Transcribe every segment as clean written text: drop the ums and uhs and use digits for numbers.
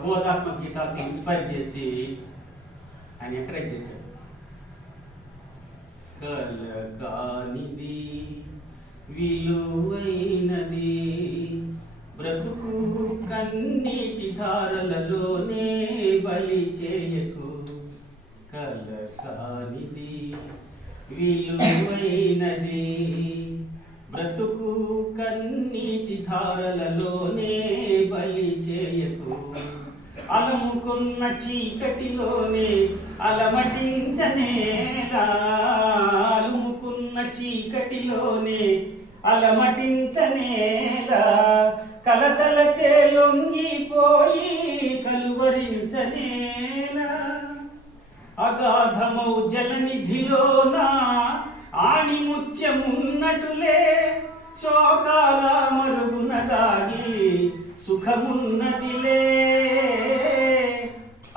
ప్రబోధాత్మక గీతాలతో inspire చేసి ఆయన encourage చేశాడు. కలకానిది విలువైనది బ్రతుకు కన్నీటి ధారలలోనే బలి చేయకు. కలకానిది విలువైనది బ్రతుకు కన్నీటి ధారలలోనే బలి చేయకు. అలముకున్న చీకటిలోనే అలమటించనేలా, అలుముకున్న చీకటిలోనే అలమటించనేలా, కలతలకే లొంగిపోయి కలువరించనేలా. అగాధమౌ జలనిధిలోన ఆణిముత్యమున్నటులే శోకాల మరుగున దాగి సుఖమున్నదిలే.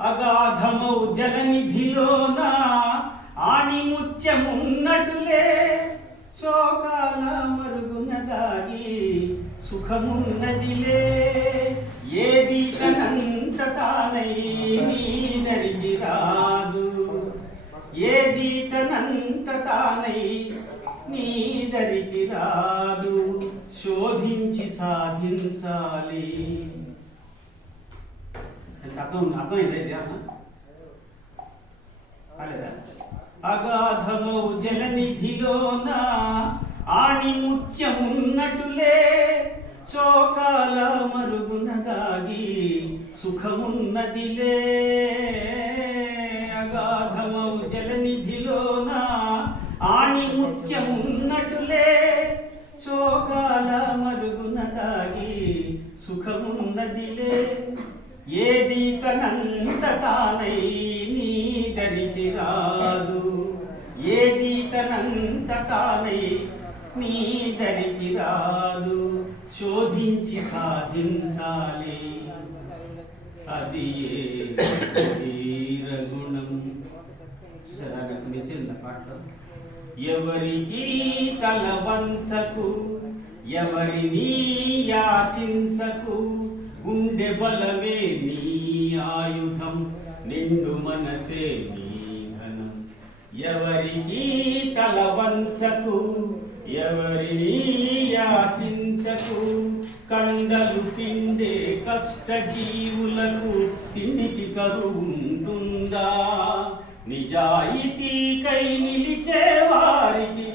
అగాధమౌ జలనిధిలోన ఆణిముత్యమున్నటులే శోకాల మరుగున దాగి సుఖమున్నదిలే. ఏది తనంత తానై నీదరికి రాదు, ఏది తనంత తానై నీదరికి రాదు, శోధించి సాధించాలి. అర్థమైందా? అగాధమౌ జలనిధిలోన ఆణిముత్యమున్నటులే శోకాల మరుగున దాగి సుఖమున్నదిలే. అగాధమౌ జలనిధిలోన ఆణిముత్యమున్నటులే శోకాల మరుగున దాగి సుఖమున్నదిలే. ఏది తనంత తానై నీదరికి రాదు, ఏది తనంత తానై నీదరికి రాదు, శోధించి సాధించాలి. అది గుణం. చూసారా మెసేజ్ పాటలో? ఎవరికి తల వంచకు, ఎవరిని యాచించకు, గుండె బలమే నీ ఆయుధం, నిండు మనసే నీ ధనం. ఎవరికి తల వంచకు, ఎవరిని యాచించకు, కండలు తిండే కష్ట జీవులకు తిండికి కరువుంటుందా? నిజాయితీకై నిలిచే వారికి,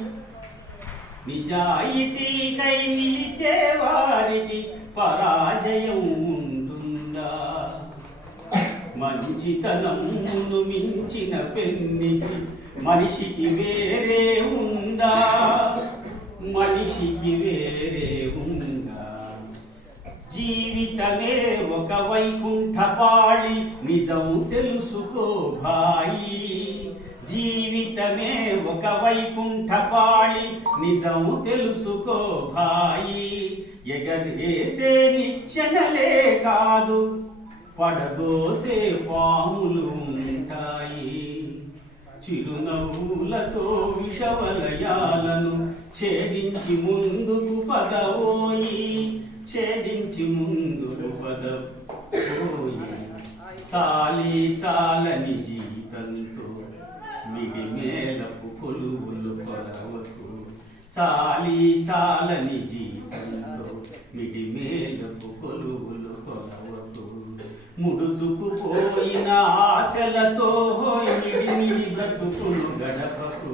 నిజాయితీకై నిలిచే వారికి పరాజయం ఉంటుందా? మంచితనమును మించిన పెన్నికి మనిషికి వేరే ఉందా? మనిషికి వేరే ఉందా? జీవితమే ఒక వైకుంఠపాళి, నిజం తెలుసుకో భాయి. జీవితమే ఒక వైకుంఠపాళి, నిజం తెలుసుకో భాయి. ఎగరేసే నిచ్చెనలే కాదు, పడదోసే పాములు ఉంటాయి. చిరునవ్వులతో విషవలయాలను ఛేదించి ముందుకు పదవోయి, ఛేదించి ముందుకు పదవోయి. చాలి చాలని జీతంతో మిడిమేలకు కొలువులు కొలవకు. చాలి చాలని జీతంతో మిడిమేలకు కొలువులు కొలవకు. ముడుచుకుపోయిన ఆశలతో మిడిమిడి బ్రతుకులు గడపకు.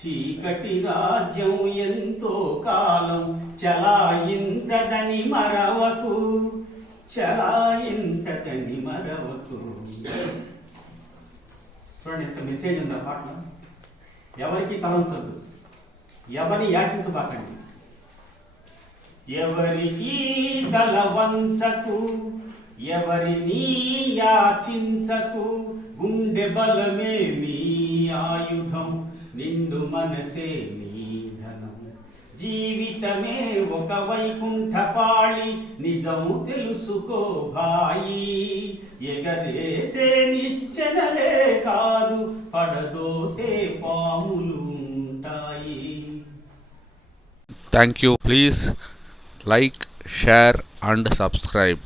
చీకటి రాజ్యం ఎంతో కాలం చలాయించదని మరవకు, చలాయించదని మరవకు. చూడండి ఎంత మెసేజ్ ఉంది ఆ పాటలో. ఎవరికి తలంచొద్దు, ఎవరిని యాచించబాకండి, ఎవరికి తల వంచకు, ఎవరిని యాచించకు, గుండె బలమే మీ ఆయుధం, నిండు మనసే మీ ధనం. జీవితమే ఒక వైకుంఠపాళి, నిజం తెలుసుకో భాయి. ఎగరేసే నిచ్చెనలే కాదు, పడదోసే పాములు ఉంటాయి. Thank you. Please like, share and subscribe.